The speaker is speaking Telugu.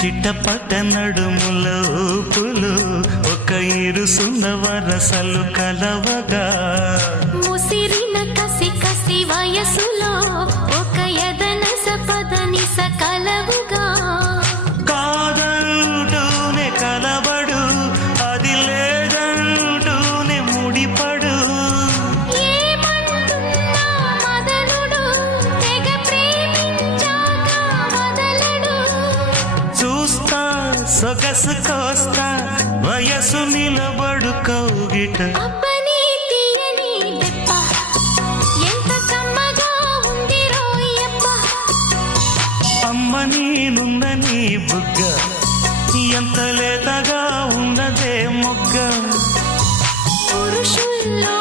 చిట్టపట నడుముల ఊపులు ఒక ఇరుసున్న వరసలు కలవగా ముసిరిన కసి కసి వయసులో ఒక యదనస పదనిస కలవుగా కాదంటూనే కలబడు అది లేదంటూనే ముడిపడు ఏమంటున్నా మదనుడు తెగ ప్రేమించాక వదలడు చూస్తా సొగసు కోస్తా వయసు నిలబడు కౌగిట అబ్బని తీయని దెబ్బ ఎంత కమ్మగా ఉంది రోయప్ప అమ్మ నేనున్న నీ బుగ్గ ఎంత లేతగా ఉన్నదే మొగ్గ పురుషుల్లో